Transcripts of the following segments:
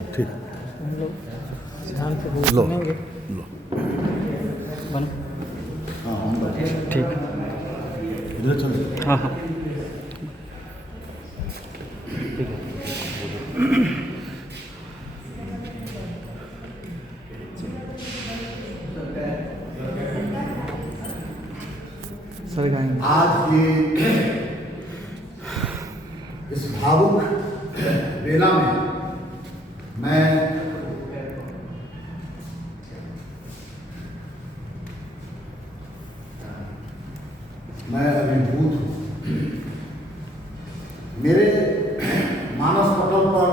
ठीक। हम लोग ध्यान से वो लो सुनेंगे। लो बन हाँ हम बैठे ठीक। इधर चल हाँ हाँ ठीक है। सर गाएंगे। आज ये इस भावुक बेला में मैं अभिभूत हूँ। मेरे मानस पटल पर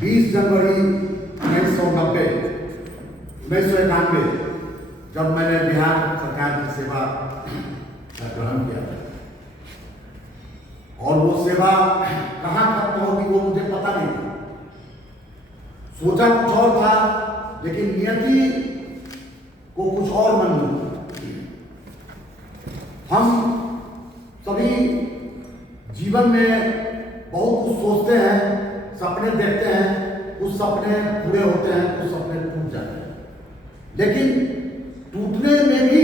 20 जनवरी 1991 जब मैंने बिहार सरकार की सेवा का ग्रहण किया और वो सेवा कहाँ खत्म होगी वो मुझे पता नहीं था। सोचा कुछ और था लेकिन नियति को कुछ और मंजूर। हम सभी जीवन में बहुत कुछ सोचते हैं, सपने देखते हैं, कुछ सपने पूरे होते हैं, कुछ सपने टूट जाते हैं। लेकिन टूटने में भी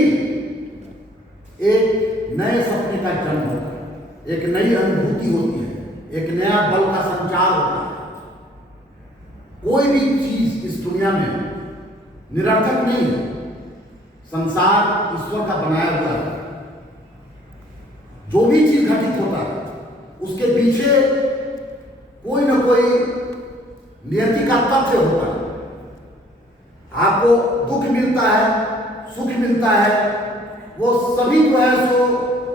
एक नए सपने का जन्म होता है, एक नई अनुभूति होती है, एक नया बल का संचार होता है। कोई भी चीज इस दुनिया में निरर्थक नहीं है। संसार ईश्वर का बनाया हुआ है। जो भी चीज घटित होता है उसके पीछे कोई ना कोई नियति का तथ्य होता है। आपको दुख मिलता है, सुख मिलता है, वो सभी जो है सो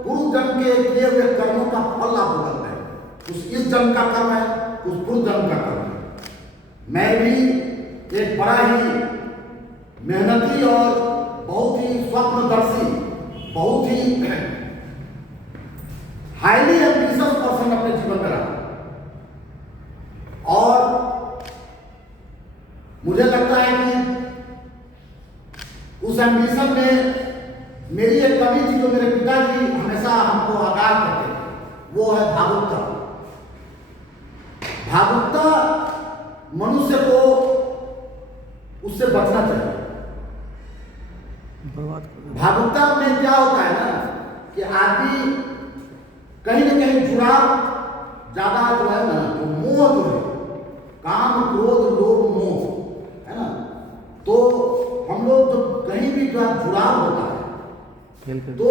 पूर्व जन्म के किए हुए कर्मों का फल आप भुगतते हैं। कुछ इस जन्म का कर्म है, कुछ पूर्व जन्म का कर्म है। मैं भी एक बड़ा ही मेहनती और बहुत ही स्वप्नदर्शी, बहुत ही हाईली एम्बिशियस पर्सन अपने जीवन में रहा। और मुझे लगता है कि उस एम्बिशन में मेरी एक कमी थी जो मेरे पिताजी हमेशा हमको आगाह करते थे, वो है भावुकता। भावुकता मनुष्य को उससे बचना चाहिए। भावुकता में क्या होता है ना कि आदमी कहीं ना कहीं जुड़ाव ज्यादा जो है ना, तो मोह जो है, काम क्रोध लोभ मोह है ना, तो हम लोग जब कहीं भी जो जुड़ाव होता है तो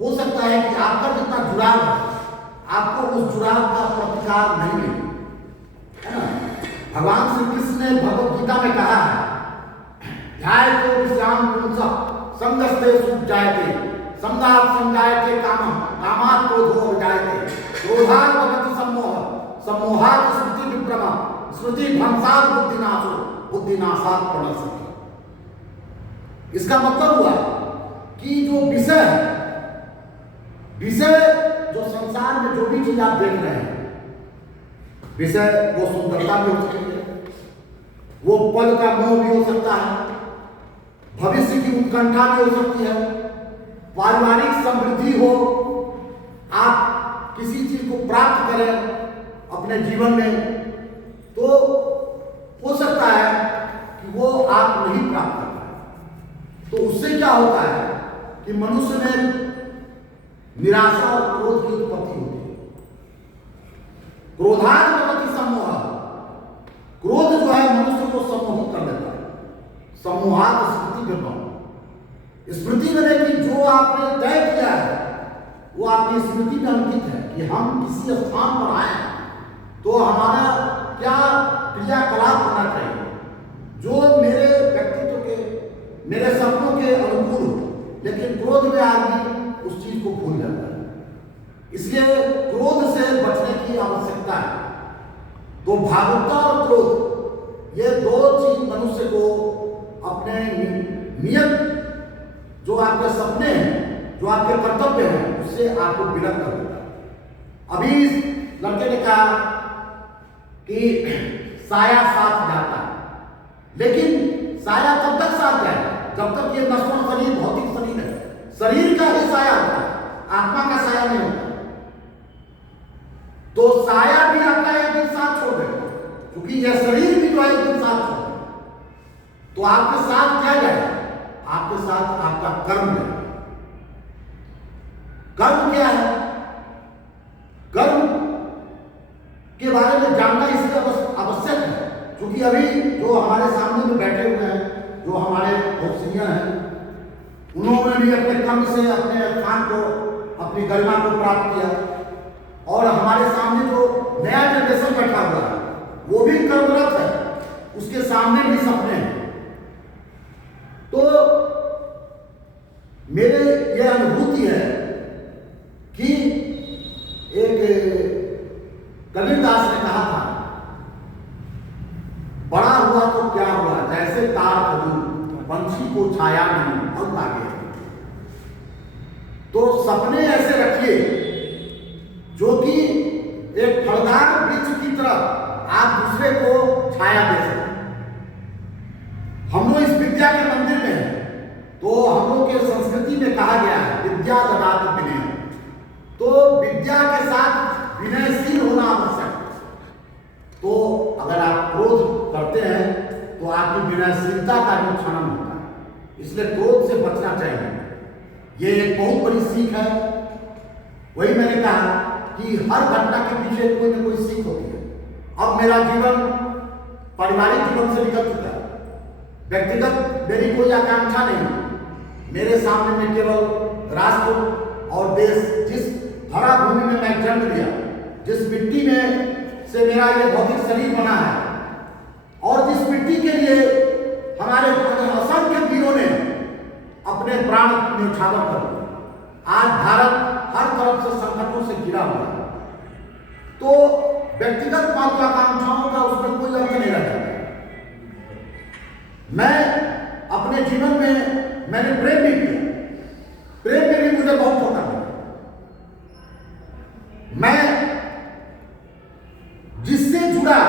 हो सकता है कि आपका जितना जुड़ाव है आपको उस जुड़ाव का प्रतिकार नहीं मिले, है ना। भगवान श्री कृष्ण ने भगवत गीता में कहा है, ध्याय तो विश्राम पुंसः संगस्ते सुख जायते संगात संजायते कामः कामात् क्रोधो विजायते क्रोधात् भवति सम्मोहः सम्मोहात् स्मृति विभ्रमः स्मृति भ्रंशात् बुद्धिनाशो बुद्धिनाशात् प्रणश्यति। इसका मतलब हुआ कि जो विषय जो संसार में जो भी चीज आप देख रहे हैं, विषय वो सुंदरता भी हो सकती है, वो पल का मोह भी हो सकता है, भविष्य की उत्कंठा भी हो सकती है, पारिवारिक समृद्धि हो, आप किसी चीज को प्राप्त करें अपने जीवन में, तो हो सकता है कि वो आप नहीं प्राप्त कर पाए। तो उससे क्या होता है कि मनुष्य में निराशा और क्रोध की उत्पत्ति होती है। क्रोधात् भवति सम्मोहः, क्रोध जो है मनुष्य को सम्मोहित कर देता है। सम्मोहात् स्मृति विभ्रमः, स्मृति में कि जो आपने तय किया है वो आपकी स्मृति में अंकित है कि हम किसी स्थान पर आए तो हमारा क्या क्रियाकलाप होना चाहिए जो मेरे व्यक्तित्व के, मेरे सपनों के अनुकूल हो। लेकिन क्रोध में आदमी उस चीज को भूल जाता है। इसलिए क्रोध से बचने की आवश्यकता है। तो भावुकता और क्रोध ये दो चीज मनुष्य को अपने नियत जो आपके सपने हैं, जो आपके कर्तव्य हैं, उससे आपको विरत कर देता है। अभी इस लड़के ने कहा कि साया साथ जाता है, लेकिन साया तब तक साथ जाएगा जब तक ये नश्वर शरीर, भौतिक शरीर है। शरीर का ही साया होता है, आत्मा का साया नहीं होता। तो साया भी आपका एक दिन साथ छोड़ देगा, क्योंकि यह शरीर भी जो है एक दिन साथ छोड़ देगा। तो आपके साथ क्या जाएगा? आपके साथ आपका कर्म है। कर्म क्या है? कर्म के बारे में जानना इसलिए आवश्यक है, क्योंकि अभी जो हमारे सामने में बैठे हुए हैं, जो हमारे बहुत सीनियर हैं, उन्होंने भी अपने कर्म से अपने स्थान को, अपनी गरिमा को प्राप्त किया। और हमारे सामने जो नया जनरेशन बैठा हुआ है वो भी कर्मरत है, उसके सामने भी सपने हैं। तो मेरे यह अनुभूति है कि एक कबीरदास ने कहा था, बड़ा हुआ तो क्या हुआ, जैसे तार खजूर पंछी को छाया नहीं और आगे। तो सपने ऐसे रखिए जो कि एक फलदार वृक्ष की तरह आप दूसरे को छाया दे सकें। हम लोग इस विद्या के मंदिर में हैं, तो हम लोग के संस्कृति में कहा गया है विद्या ददाति विनय। तो विद्या के साथ विनयशील होना आवश्यक है। तो अगर आप क्रोध करते हैं तो आपकी विनयशीलता का भी क्षरण होता है, इसलिए क्रोध से बचना चाहिए। ये एक बहुत बड़ी सीख है। वही मैंने कहा कि हर घटना के पीछे कोई ना कोई सीख होती है। अब मेरा जीवन पारिवारिक जीवन से निकल चुका है, व्यक्तिगत मेरी कोई आकांक्षा नहीं। मेरे सामने में केवल राष्ट्र और देश, जिस धरा भूमि में मैं जन्म लिया, जिस मिट्टी में से मेरा ये भौतिक शरीर बना है, और जिस मिट्टी के लिए हमारे असंख्य वीरों ने अपने प्राण न्यौछावर कर दिए। आज भारत हर तरफ से संकटों से घिरा हुआ है। तो व्यक्तिगत महत्वाकांक्षाओं का उसमें कोई अर्थ नहीं रखा। मैं अपने जीवन में मैंने प्रेम भी किया, प्रेम में भी मुझे बहुत धोखा मिला। मैं जिससे जुड़ा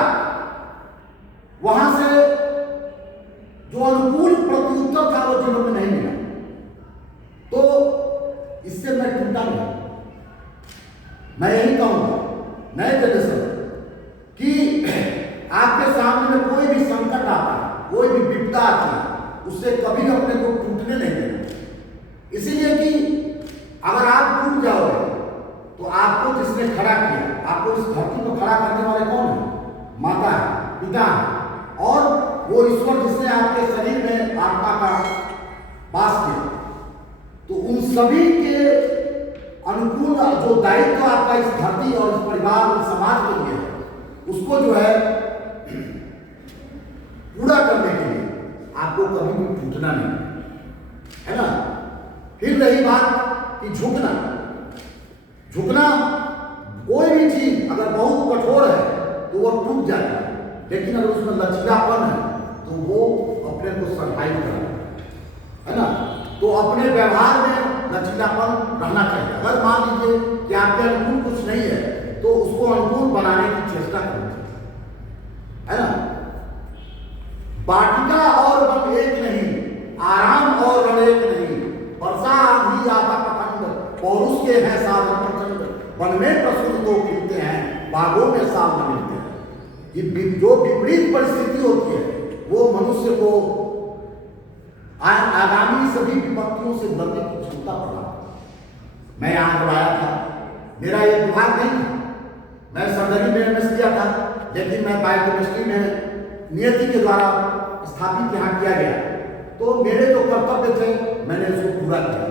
वहां से जो अनुकूल प्रत्युत्तर था वो जीवन में नहीं मिला, तो इससे मैं टूटा नहीं। मैं यही कहूंगा नए जनरेशन कि आपके सामने में कोई भी संकट आता है, कोई भी विपदा आती है, उससे कभी अपने को टूटने नहीं देना। इसीलिए कि अगर आप टूट जाओगे तो आपको जिसने खड़ा किया, आपको इस धरती को खड़ा करने वाले कौन है? माता है, पिता है, और वो ईश्वर जिसने आपके शरीर में आत्मा का वास किया। तो उन सभी के अनुकूल जो दायित्व आपका इस धरती और इस परिवार और समाज के लिए है, उसको जो है पूरा करने के लिए आपको कभी भी टूटना नहीं है ना। फिर रही बात कि झुकना, कोई भी चीज अगर बहुत कठोर है तो वो टूट जाता है, लेकिन अगर उसमें लचीलापन है तो वो अपने को सरवाइव करता है ना। तो अपने व्यवहार में लचीलापन रहना चाहिए। अगर मान लीजिए कि आपके अनुकूल कुछ नहीं है तो उसको अनुकूल बनाने की चेष्टा करनी चाहिए, है ना। वाटिका और वन एक नहीं, आराम और रण एक नहीं, वर्षा आंधी आता पतंग, पौरुष के हैं साधन प्रचंड, वन में प्रसूत तो मिलते हैं, बागों में साल न मिलते हैं। ये जो विपरीत परिस्थिति होती है वो मनुष्य को आगामी सभी विपत्तियों से लड़ने की क्षमता प्रदान। मैं यहाँ जब आया था, मेरा ये विभाग नहीं था, मैं सर्जरी में एमएस किया था, लेकिन मैं बायोकेमिस्ट्री में नियति के द्वारा स्थापित यहाँ किया गया। तो मेरे जो कर्तव्य थे मैंने उसको पूरा किया,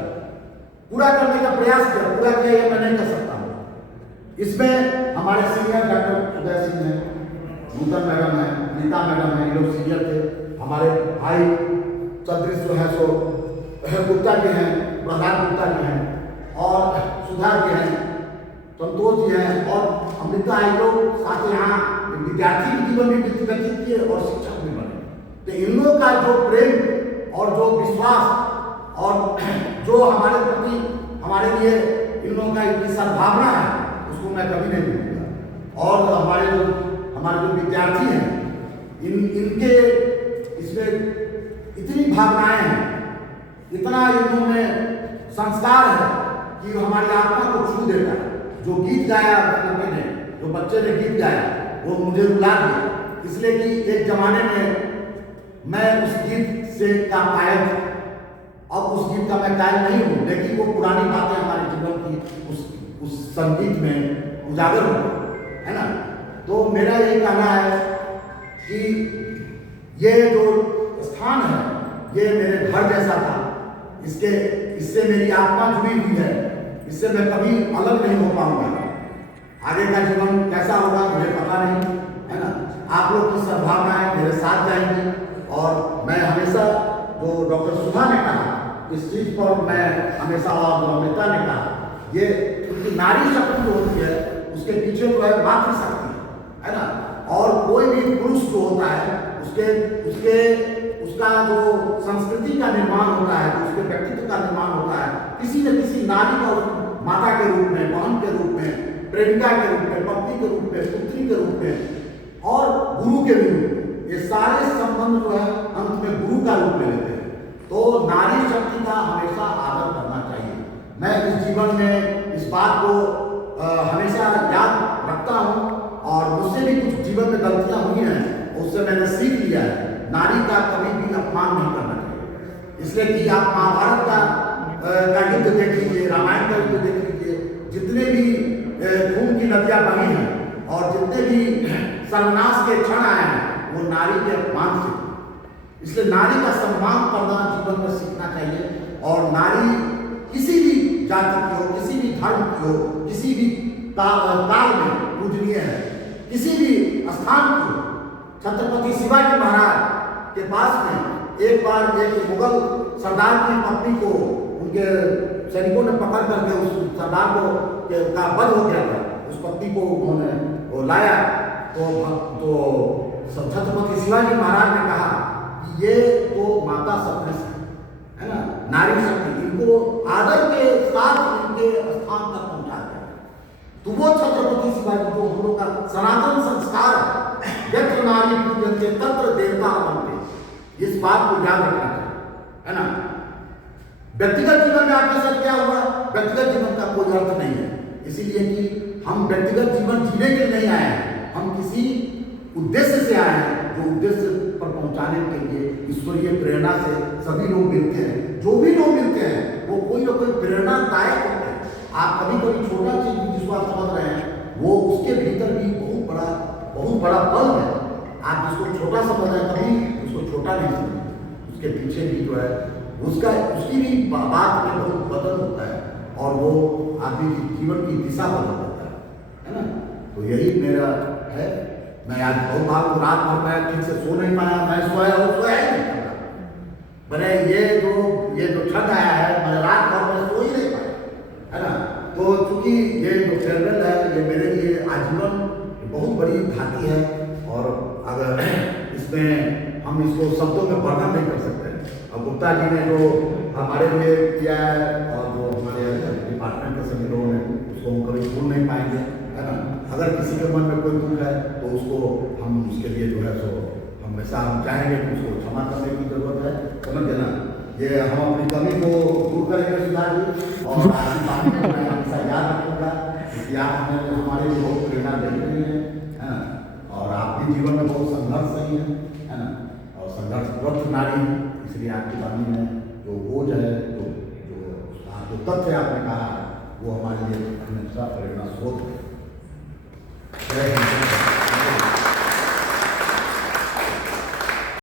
पूरा करने का प्रयास किया। पूरा किया ये मैं नहीं कर सकता हूँ। इसमें हमारे सीनियर डॉक्टर उदय सिंह हैं, नूतन मैडम है, अनिता मैडम है, ये लोग सीनियर थे। हमारे भाई चंद्रिश जो है सो गुप्ता जी हैं, प्रहलाद गुप्ता जी हैं, और सुधा जी हैं, संतोष जी हैं, और अमृता है। लोग साथ यहाँ विद्यार्थी जीवन भी व्यतीत किए और शिक्षक भी बने। तो इन लोगों का जो प्रेम और जो विश्वास और जो हमारे प्रति हमारे लिए इन लोगों का इनकी सद्भावना है, उसको मैं कभी नहीं भूलूंगा। और हमारे जो विद्यार्थी हैं, इनके इसमें इतनी भावनाएं हैं, इतना इन में संस्कार है कि हमारी आत्मा को छू देता है। जो गीत गाया ने, जो बच्चे ने गीत गाया वो मुझे रुला दिया, इसलिए कि एक जमाने में मैं उस गीत से का कायल था। अब उस गीत का मैं कायल नहीं हूँ, लेकिन वो पुरानी बातें हमारे जीवन की उस संगीत में उजागर हो, है ना। तो मेरा ये कहना है कि ये जो स्थान है ये मेरे घर जैसा था, इससे मेरी आत्मा जुड़ी हुई है, इससे मैं कभी अलग नहीं हो पाऊंगा। आगे का जीवन कैसा होगा मुझे पता नहीं, है ना। आप लोग की सद्भावनाएं मेरे साथ जाएंगी और मैं हमेशा जो डॉक्टर सुधा ने कहा इस चीज पर मैं हमेशा, और अमृता ने कहा, ये क्योंकि नारी शक्ति जो होती है उसके पीछे जो है मातृशक्ति है ना। और कोई भी पुरुष जो होता है उसका जो संस्कृति का निर्माण होता है, उसके व्यक्तित्व का निर्माण होता है किसी न किसी नारी का, माता के रूप में, बहन के रूप में, प्रेमिका के रूप में, पत्नी के रूप में, पुत्री के रूप में और गुरु के रूप में। ये सारे संबंध जो है अंत में गुरु का रूप में लेते हैं। तो नारी शक्ति का हमेशा आदर करना चाहिए। मैं इस जीवन में इस बात को हमेशा याद रखता हूँ और मुझसे भी कुछ जीवन में गलतियाँ हुई हैं, उससे मैंने सीख लिया है। नारी का कभी भी अपमान नहीं करना चाहिए, इसलिए कि आप महाभारत का युद्ध देख लीजिए, रामायण का युद्ध देख लीजिए, जितने भी खून की नदियाँ बही हैं और जितने भी सर्वनाश के क्षण आए हैं वो नारी के अपमान से। इसलिए नारी का सम्मान करना जीवन में सीखना चाहिए। और नारी किसी भी जाति की हो, किसी भी धर्म की हो, किसी भी काल में पूजनीय है, किसी भी स्थान की हो। छत्रपति शिवाजी महाराज के पास में एक बार एक मुगल सरदार की पत्नी को उनके सैनिकों ने पकड़ करके उस सरदार को का वध हो गया था, उस पत्नी को उन्होंने वो लाया। तो छत्रपति शिवाजी महाराज ने कहा कि ये तो माता सदृश है ना, नारी शक्ति, इनको आदर के साथ इनके स्थान तक पहुंचा दिया। तो वो छत्रपति शिवाजी को हम लोग का सनातन संस्कार यत्र नारी पूजन्ते तत्र देवता बनते, इस बात को याद रखना चाहिए, है ना। व्यक्तिगत जीवन में आपके साथ क्या हुआ, व्यक्तिगत जीवन का कोई अर्थ नहीं है, इसीलिए कि हम व्यक्तिगत जीवन जीने के लिए नहीं आए हैं, हम किसी उद्देश्य से आए हैं, जो उद्देश्य पर पहुंचाने के लिए ईश्वरीय प्रेरणा से सभी लोग मिलते हैं। जो भी लोग मिलते हैं वो कोई ना कोई प्रेरणादायक होते हैं। आप कभी कभी छोटा चीज जिसको आप समझ रहे हैं वो उसके भीतर भी बहुत बड़ा बल है। आप जिसको छोटा समझ रहे हैं कभी उसको छोटा नहीं समझें, उसके पीछे भी जो है उसकी भी बात में बहुत बदल होता है और वो आदमी की जीवन की दिशा बदल देता है ना। तो यही मेरा है। मैं आज बहुत बार तो रात भर मैं ठीक से सो नहीं पाया, मैं सोया ही नहीं मैंने ये जो छंद आया है, मैं रात भर में सो ही नहीं पाया, है ना। तो चूंकि ये जो फेयरवेल है ये मेरे लिए आजीवन बहुत बड़ी घाटी है और अगर इसमें हम इसको शब्दों में वर्णन नहीं कर सकते। अब गुप्ता जी ने जो हमारे लिए किया है और जो हमारे डिपार्टमेंट के सभी लोगों ने, उसको हम कभी भूल नहीं पाएंगे, है ना। अगर किसी के मन में कोई दुख है तो उसको हम उसके लिए जो है सो हमेशा हम चाहेंगे कि उसको क्षमा करने की जरूरत है, समझ ना। ये हम अपनी कमी को दूर करेंगे सुधार जी, और आपकी बातों को मैं हमेशा याद रखूँगा कि आप हमें हमारे लिए बहुत प्रेरणा दे रही है ना। और आपके जीवन में बहुत संघर्ष सही है ना, और संघर्षरत नारी, इसलिए आपकी वाणी में जो बोझ है, जो तथ्य आपने कहा वो हमारे लिए हमेशा प्रेरणा स्रोत है।